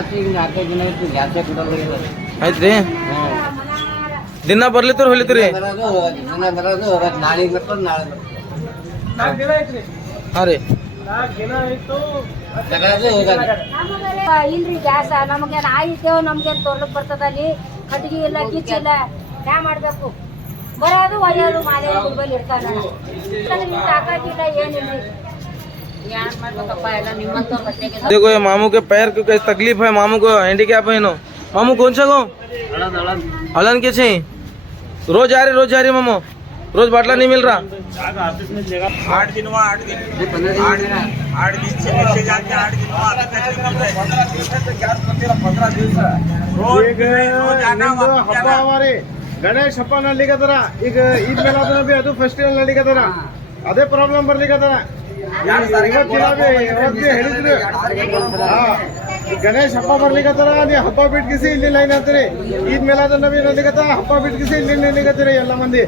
Gas ಈಗ 4 ದಿನ ಆಯ್ತು ಗ್ಯಾಸೇ ಕೊಡಲ್ಲ. ಆಯ್ತ್ರಿ ದಿನ ಬರ್ಲಿತ್ತವ್ರ ಹೊಲಿತ್ರಿ ದಿನ ಬರೋದು ನಾಳೆಗೆ ಬರ್ತದೆ ನಾಳೆ ಹಾಂ ರೀ ತಗೋದು ಹೋಗೋದು. ಇಲ್ರಿ ಗ್ಯಾಸ್ ನಮಗೇನು ಆಯ್ತೇವ್ ನಮ್ಗೇನು ತೋರ್ಲಕ್ ಬರ್ತದ ಅಲ್ಲಿ ಕಟ್ಟಿಗೆ ಇಲ್ಲ ಕಿಚ್ಚಿಲ್ಲ ಯಾ ಮಾಡ್ಬೇಕು ಬರೋದು ಒಯ್ಯೋದು ಮಾಲೆ ಗುಡ್ಬಲ್ ಇರ್ತಾರ ತಾಕಾಗಿಲ್ಲ ಏನಿಲ್ರಿ ಯಾನ್ ಮಾಡ್ಬೇಕಪ್ಪ ಎಲ್ಲ ನಿಮ್ಮಂತವ್ರ ಬಟ್ಟೆಗೆ. देखो ये मामू के पैर को कैसे तकलीफ है, मामू को हैंडीकैप है इनो। मामू कौन सा गाँव? हलन के छे रोज आ रही मामू रोज बाटला नहीं मिल रहा। 8 दिन 8 दिन 8 दिन से नीचे जाके 8 दिन 15 दिन रोज आना ಹಬ್ಬ ಅವರಿ ಗಣೇಶ್ ಹಬ್ಬ ನಡ್ಲಿಕ್ಕತ್ತಾರ. ಈಗ ಈದ್ ಮೇಲಾದ ನಬಿ ಅದು ಫೆಸ್ಟಿವಲ್ ನಡ್ಲಿಕ್ಕತ್ತಾರ. ಅದೇ ಪ್ರಾಬ್ಲಮ್ ಬರ್ಲಿಕ್ಕತ್ತಾರ. ಇವತ್ತು ಹೇಳಿದ್ರು ಗಣೇಶ್ ಹಬ್ಬ ಬರ್ಲಿಕ್ಕತ್ತಾರ, ನೀ ಹಬ್ಬ ಬಿಟ್ಕಿಸಿ ಇಲ್ಲಿ ಲೈನ್ ಅಂತೀರಿ. ಈದ್ ಮೇಲಾದ ನಬಿ ನಡ್ಲಿಕ್ಕತ್ತ ಹಬ್ಬ ಬಿಟ್ಕಿಸಿ ಇಲ್ಲಿ ನಿಲ್ಲಿಕತ್ತೀರಿ ಎಲ್ಲ ಮಂದಿ.